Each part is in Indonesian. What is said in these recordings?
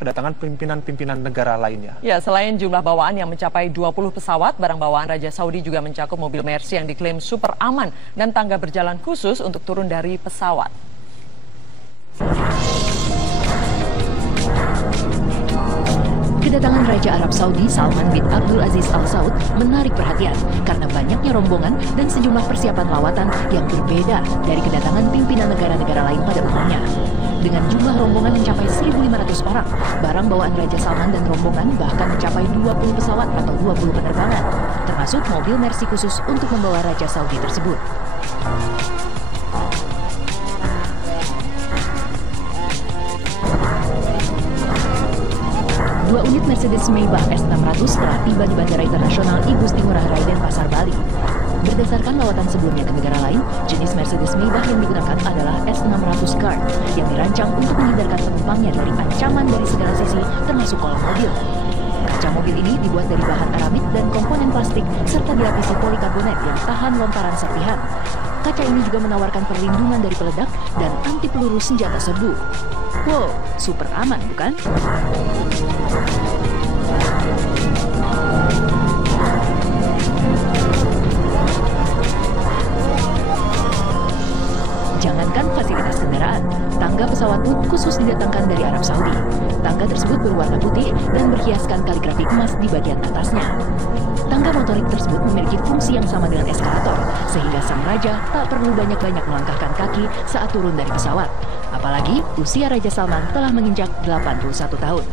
kedatangan pimpinan-pimpinan negara lainnya. Ya, selain jumlah bawaan yang mencapai 20 pesawat, barang bawaan Raja Saudi juga mencakup mobil Mercy yang diklaim super aman dan tangga berjalan khusus untuk turun dari pesawat. Kedatangan Raja Arab Saudi Salman bin Abdul Aziz Al Saud menarik perhatian karena banyaknya rombongan dan sejumlah persiapan lawatan yang berbeda dari kedatangan pimpinan negara-negara lain pada umumnya. Dengan jumlah rombongan mencapai 1.500 orang, barang bawaan Raja Salman dan rombongan bahkan mencapai 20 pesawat atau 20 penerbangan, termasuk mobil Mercy khusus untuk membawa Raja Saudi tersebut. Dua unit Mercedes Maybach S600 telah tiba di Bandara Internasional Igusti Ngurah Rai Denpasar, Bali. Berdasarkan lawatan sebelumnya ke negara lain, jenis Mercedes Maybach yang digunakan adalah S600 Guard yang dirancang untuk menghindarkan penumpangnya dari ancaman dari segala sisi, termasuk kolong mobil. Kaca mobil ini dibuat dari bahan aramid dan komponen plastik serta dilapisi polikarbonat yang tahan lontaran serpihan. Kaca ini juga menawarkan perlindungan dari peledak dan anti peluru senjata serbu. Wow, super aman bukan? Jangankan fasilitas kendaraan, tangga pesawat pun khusus didatangkan dari Arab Saudi. Tangga tersebut berwarna putih dan berhiaskan kaligrafi emas di bagian atasnya. Tangga motorik tersebut memiliki fungsi yang sama dengan eskalator, sehingga sang raja tak perlu banyak-banyak melangkahkan kaki saat turun dari pesawat. Apalagi usia Raja Salman telah menginjak 81 tahun.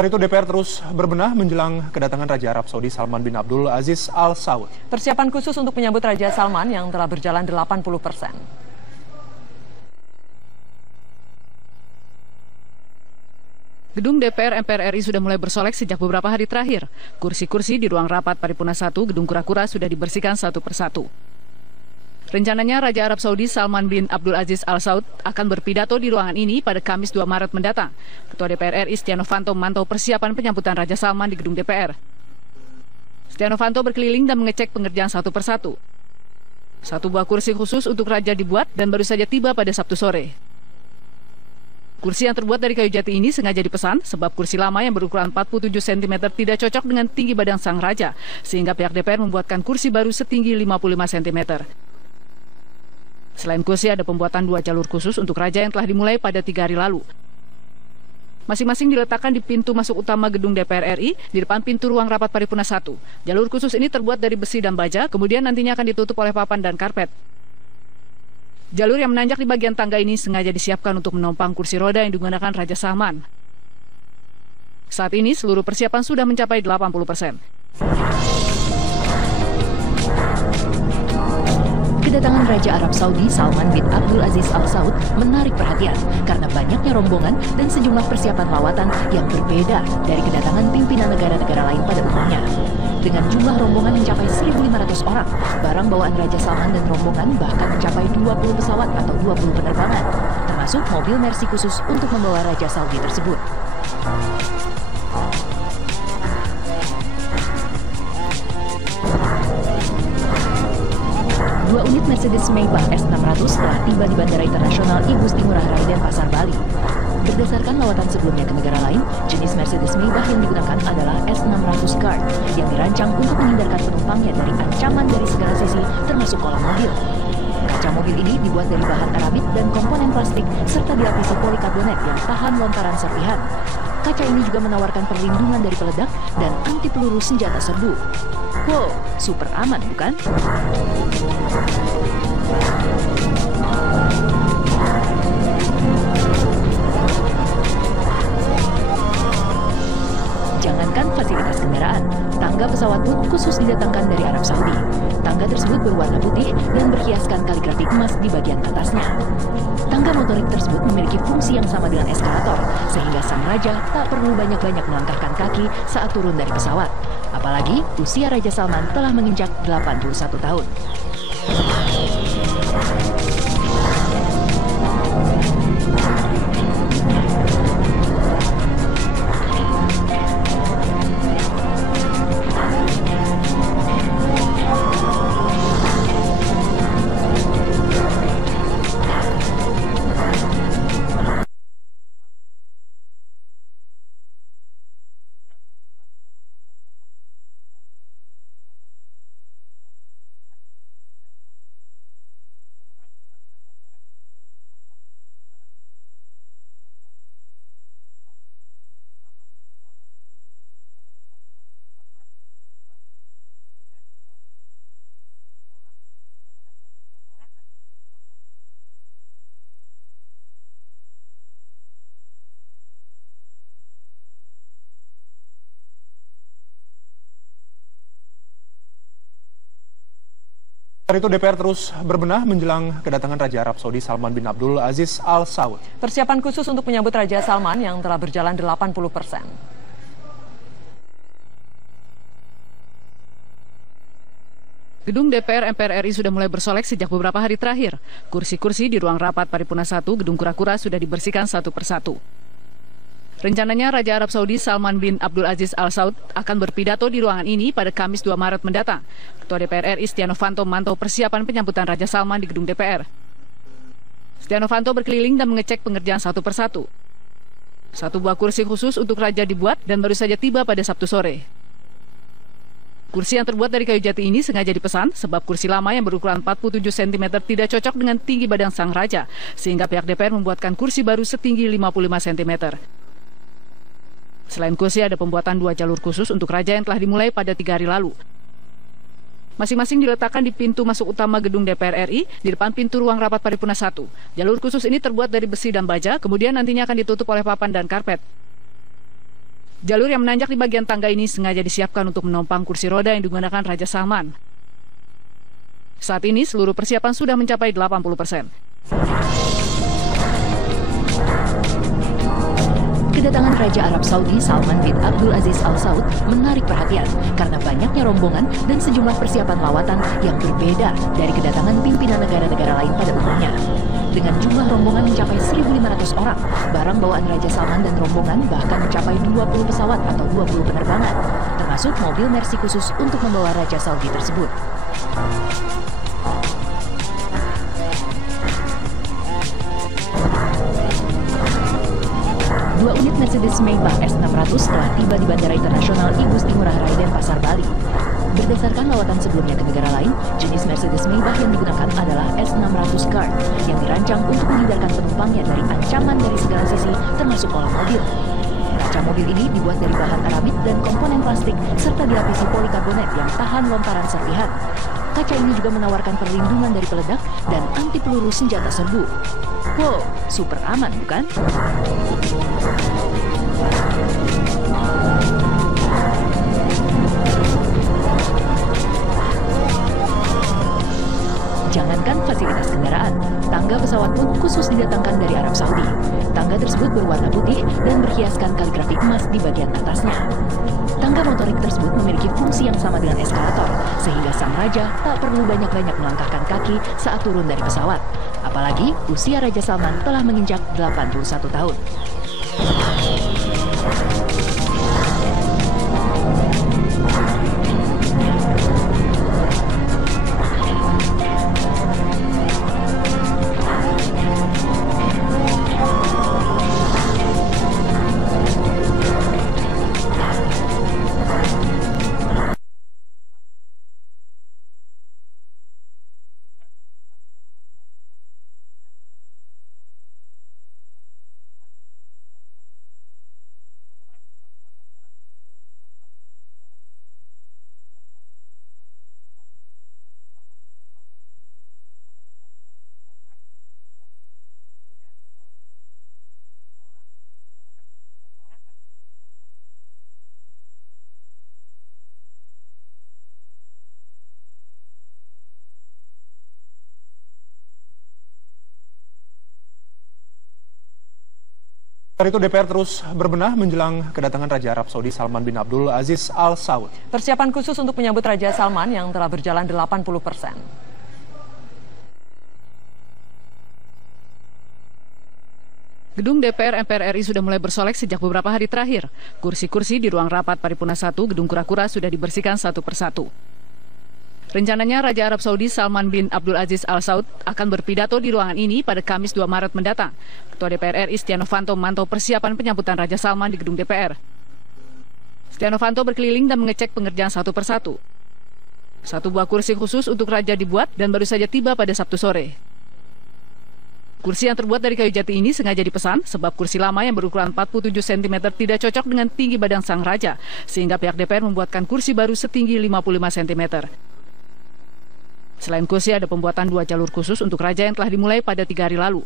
Sementara itu DPR terus berbenah menjelang kedatangan Raja Arab Saudi Salman bin Abdul Aziz Al Saud. Persiapan khusus untuk menyambut Raja Salman yang telah berjalan 80%. Gedung DPR MPR RI sudah mulai bersolek sejak beberapa hari terakhir. Kursi-kursi di ruang rapat Paripurna 1 Gedung Kura-Kura sudah dibersihkan satu persatu. Rencananya Raja Arab Saudi Salman bin Abdul Aziz Al Saud akan berpidato di ruangan ini pada Kamis 2 Maret mendatang. Ketua DPR RI Setia Novanto memantau persiapan penyambutan Raja Salman di gedung DPR. Setia Novanto berkeliling dan mengecek pengerjaan satu persatu. Satu buah kursi khusus untuk Raja dibuat dan baru saja tiba pada Sabtu sore. Kursi yang terbuat dari kayu jati ini sengaja dipesan sebab kursi lama yang berukuran 47 cm tidak cocok dengan tinggi badan sang raja, sehingga pihak DPR membuatkan kursi baru setinggi 55 cm. Selain kursi, ada pembuatan 2 jalur khusus untuk raja yang telah dimulai pada 3 hari lalu. Masing-masing diletakkan di pintu masuk utama gedung DPR RI di depan pintu ruang rapat Paripurna 1. Jalur khusus ini terbuat dari besi dan baja, kemudian nantinya akan ditutup oleh papan dan karpet. Jalur yang menanjak di bagian tangga ini sengaja disiapkan untuk menopang kursi roda yang digunakan Raja Salman. Saat ini seluruh persiapan sudah mencapai 80%. Kedatangan Raja Arab Saudi Salman bin Abdul Aziz Al Saud menarik perhatian karena banyaknya rombongan dan sejumlah persiapan lawatan yang berbeda dari kedatangan pimpinan negara-negara lain pada umumnya. Dengan jumlah rombongan mencapai 1.500 orang, barang bawaan Raja Salman dan rombongan bahkan mencapai 20 pesawat atau 20 penerbangan, termasuk mobil Mercy khusus untuk membawa Raja Saudi tersebut. Dua unit Mercedes Maybach S600 telah tiba di Bandara Internasional Igusti Ngurah Rai Denpasar, Bali. Berdasarkan lawatan sebelumnya ke negara lain, jenis Mercedes Maybach yang digunakan adalah S600 Guard yang dirancang untuk menghindarkan penumpangnya dari ancaman dari segala sisi, termasuk kolong mobil. Kaca mobil ini dibuat dari bahan aramid dan komponen plastik serta dilapisi polikarbonat yang tahan lontaran serpihan. Kaca ini juga menawarkan perlindungan dari peledak dan anti peluru senjata serbu. Wow, super aman bukan? Jangankan fasilitas kendaraan, tangga pesawat pun khusus didatangkan dari Arab Saudi. Tangga tersebut berwarna putih dan berhiaskan kaligrafi emas di bagian atasnya. Tangga motorik tersebut memiliki fungsi yang sama dengan eskalator, sehingga sang raja tak perlu banyak-banyak melangkahkan kaki saat turun dari pesawat. Apalagi usia Raja Salman telah menginjak 81 tahun. Sementara itu DPR terus berbenah menjelang kedatangan Raja Arab Saudi Salman bin Abdul Aziz Al Saud. Persiapan khusus untuk menyambut Raja Salman yang telah berjalan 80%. Gedung DPR MPR RI sudah mulai bersolek sejak beberapa hari terakhir. Kursi-kursi di ruang rapat Paripurna 1 Gedung Kura-Kura sudah dibersihkan satu persatu. Rencananya Raja Arab Saudi Salman bin Abdul Aziz Al Saud akan berpidato di ruangan ini pada Kamis 2 Maret mendatang. Ketua DPR RI Setia Novanto memantau persiapan penyambutan Raja Salman di gedung DPR. Setia Novanto berkeliling dan mengecek pengerjaan satu persatu. Satu buah kursi khusus untuk Raja dibuat dan baru saja tiba pada Sabtu sore. Kursi yang terbuat dari kayu jati ini sengaja dipesan sebab kursi lama yang berukuran 47 cm tidak cocok dengan tinggi badan sang Raja, sehingga pihak DPR membuatkan kursi baru setinggi 55 cm. Selain kursi, ada pembuatan 2 jalur khusus untuk Raja yang telah dimulai pada 3 hari lalu. Masing-masing diletakkan di pintu masuk utama gedung DPR RI di depan pintu ruang rapat Paripurna 1. Jalur khusus ini terbuat dari besi dan baja, kemudian nantinya akan ditutup oleh papan dan karpet. Jalur yang menanjak di bagian tangga ini sengaja disiapkan untuk menopang kursi roda yang digunakan Raja Salman. Saat ini seluruh persiapan sudah mencapai 80%. Kedatangan Raja Arab Saudi Salman bin Abdul Aziz Al Saud menarik perhatian karena banyaknya rombongan dan sejumlah persiapan lawatan yang berbeda dari kedatangan pimpinan negara-negara lain pada umumnya. Dengan jumlah rombongan mencapai 1.500 orang, barang bawaan Raja Salman dan rombongan bahkan mencapai 20 pesawat atau 20 penerbangan, termasuk mobil Mercy khusus untuk membawa Raja Saudi tersebut. Dua unit Mercedes Maybach S600 telah tiba di Bandara Internasional Igusti Ngurah Rai Denpasar, Bali. Berdasarkan lawatan sebelumnya ke negara lain, jenis Mercedes Maybach yang digunakan adalah S600 Guard yang dirancang untuk menghindarkan penumpangnya dari ancaman dari segala sisi, termasuk oleh mobil. Kaca mobil ini dibuat dari bahan aramid dan komponen plastik serta dilapisi polikarbonat yang tahan lontaran serpihan. Kaca ini juga menawarkan perlindungan dari peledak dan anti peluru senjata serbu. Wow, super aman bukan? Jangankan fasilitas kendaraan, tangga pesawat pun khusus didatangkan dari Arab Saudi. Tangga tersebut berwarna putih dan berhiaskan kaligrafi emas di bagian atasnya. Tangga motorik tersebut memiliki fungsi yang sama dengan eskalator, sehingga sang raja tak perlu banyak-banyak melangkahkan kaki saat turun dari pesawat. Apalagi usia Raja Salman telah menginjak 81 tahun. Itu DPR terus berbenah menjelang kedatangan Raja Arab Saudi Salman bin Abdul Aziz Al Saud. Persiapan khusus untuk menyambut Raja Salman yang telah berjalan 80%. Gedung DPR MPR RI sudah mulai bersolek sejak beberapa hari terakhir. Kursi-kursi di ruang rapat Paripurna 1 Gedung Kura-Kura sudah dibersihkan satu persatu. Rencananya Raja Arab Saudi Salman bin Abdul Aziz Al Saud akan berpidato di ruangan ini pada Kamis 2 Maret mendatang. Ketua DPR RI Setia Novanto memantau persiapan penyambutan Raja Salman di gedung DPR. Setia Novanto berkeliling dan mengecek pengerjaan satu persatu. Satu buah kursi khusus untuk Raja dibuat dan baru saja tiba pada Sabtu sore. Kursi yang terbuat dari kayu jati ini sengaja dipesan sebab kursi lama yang berukuran 47 cm tidak cocok dengan tinggi badan sang raja, sehingga pihak DPR membuatkan kursi baru setinggi 55 cm. Selain kursi, ada pembuatan 2 jalur khusus untuk raja yang telah dimulai pada 3 hari lalu.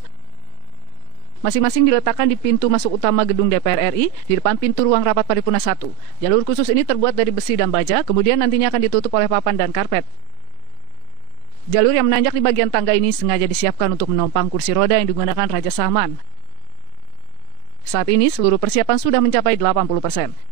Masing-masing diletakkan di pintu masuk utama gedung DPR RI di depan pintu ruang rapat Paripurna 1. Jalur khusus ini terbuat dari besi dan baja, kemudian nantinya akan ditutup oleh papan dan karpet. Jalur yang menanjak di bagian tangga ini sengaja disiapkan untuk menopang kursi roda yang digunakan Raja Salman. Saat ini seluruh persiapan sudah mencapai 80%.